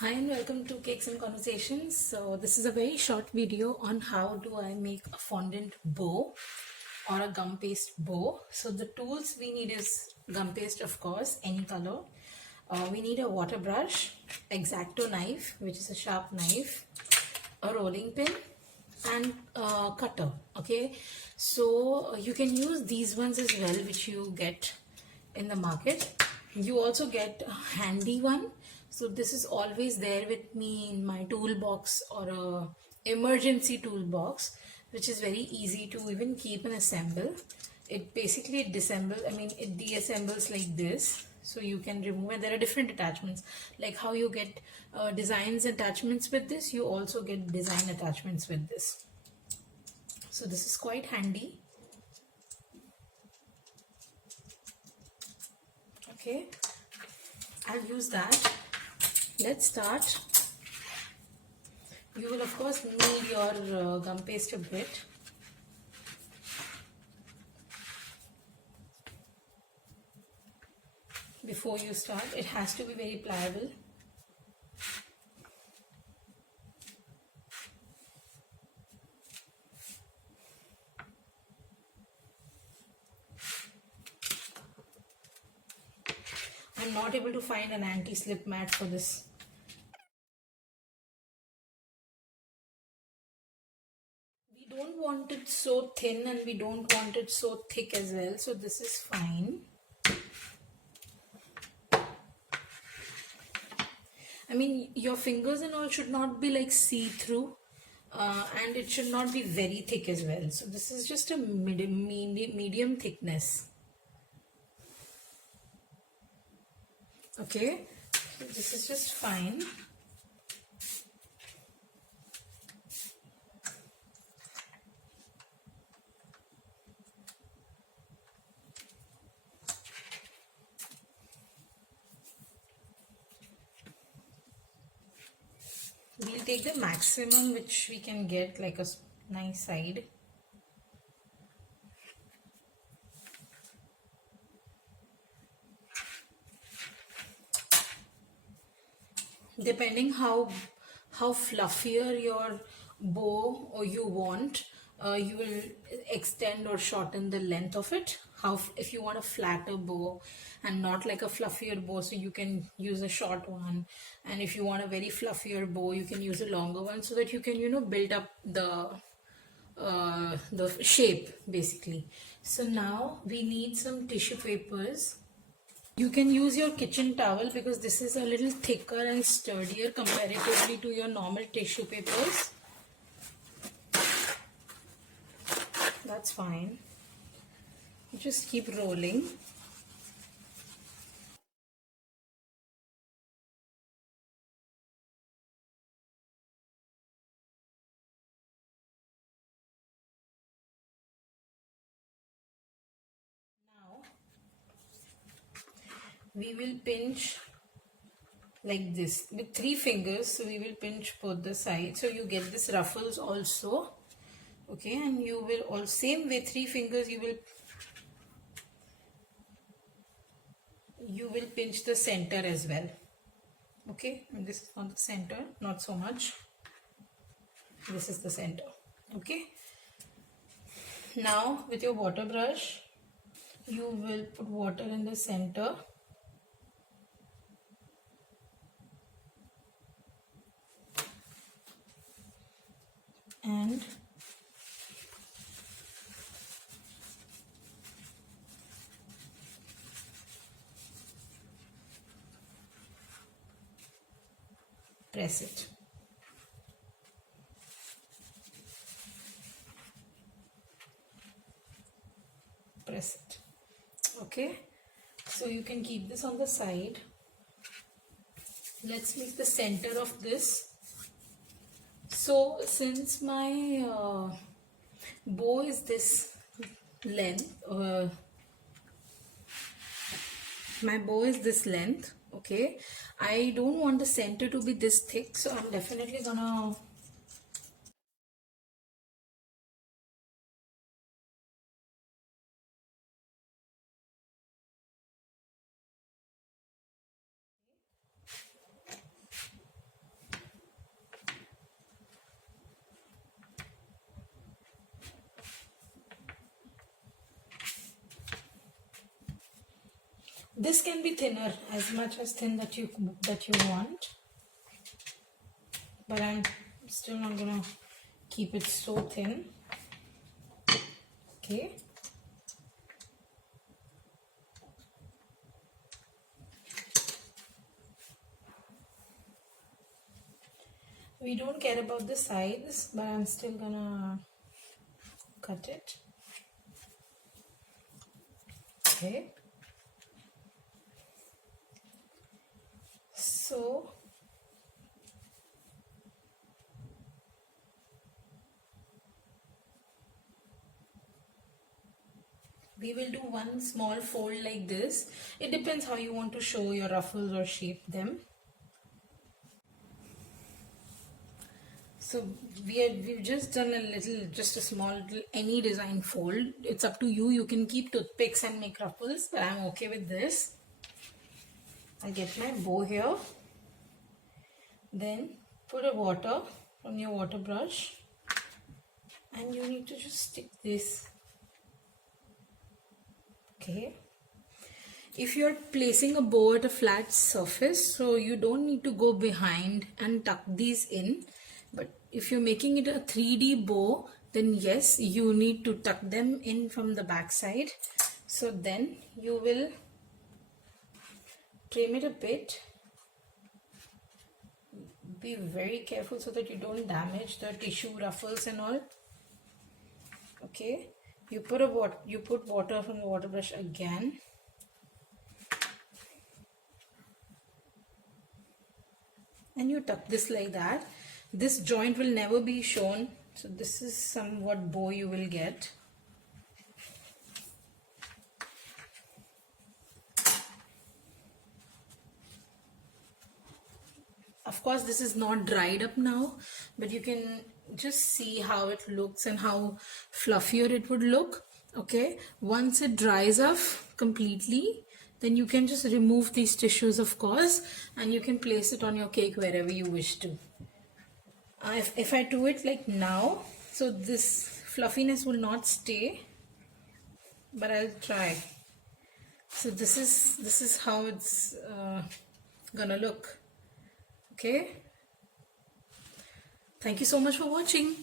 Hi and welcome to Cakes and Conversations. So this is a very short video on how do I make a fondant bow or a gum paste bow. So the tools we need is gum paste, of course, any color. We need a water brush, X-Acto knife, which is a sharp knife, a rolling pin, and a cutter. Okay, so you can use these ones as well, which you get in the market. You also get a handy one, so this is always there with me in my toolbox or a emergency toolbox, which is very easy to even keep and assemble. It basically disassembles, it deassembles like this, so you can remove. And there are different attachments, like how you get designs attachments with this, you also get design attachments with this. So this is quite handy. Okay, I'll use that. Let's start. You will of course need your gum paste a bit. Before you start, it has to be very pliable. I'm not able to find an anti-slip mat for this. We don't want it so thin and we don't want it so thick as well, so this is fine. Your fingers and all should not be like see-through, and it should not be very thick as well. So this is just a medium thickness. Okay, so this is just fine. We'll take the maximum which we can get, like a nice side. Depending how fluffier your bow or you want, you will extend or shorten the length of it. If you want a flatter bow and not like a fluffier bow, so you can use a short one, and if you want a very fluffier bow, you can use a longer one, so that you can build up the shape basically. So now we need some tissue papers. You can use your kitchen towel because this is a little thicker and sturdier comparatively to your normal tissue papers. That's fine. Just keep rolling. Now we will pinch like this with 3 fingers, so we will pinch both the sides, so you get this ruffles also. Okay, and you will all same way 3 fingers you will pinch the center as well. Okay, and this is on the center, not so much. This is the center. Okay, now with your water brush you will put water in the center and press it. Press it. Okay, so you can keep this on the side. Let's make the center of this. So since my bow is this length, okay, I don't want the center to be this thick, so I'm definitely gonna This can be thinner, as much as thin that you want, but I'm still not gonna keep it so thin. Okay. We don't care about the sides, but I'm still gonna cut it. Okay. So we will do one small fold like this. It depends how you want to show your ruffles or shape them. So we've just done just a small little any design fold. It's up to you. You can keep toothpicks and make ruffles, but I'm okay with this. I get my bow here. Then put a water from your water brush, and you need to just stick this. Okay. If you're placing a bow at a flat surface, so you don't need to go behind and tuck these in. But if you're making it a 3D bow, then yes, you need to tuck them in from the back side. So then you will trim it a bit. Be very careful so that you don't damage the tissue, ruffles and all. Okay, you put water from the water brush again. And you tuck this like that. This joint will never be shown, so this is somewhat bow you will get. Of course, this is not dried up now, but you can just see how it looks and how fluffier it would look. Okay, once it dries off completely, then you can just remove these tissues, of course, and you can place it on your cake wherever you wish to. If I do it like now, so this fluffiness will not stay, but I'll try. So this is how it's gonna look. Okay. Thank you so much for watching.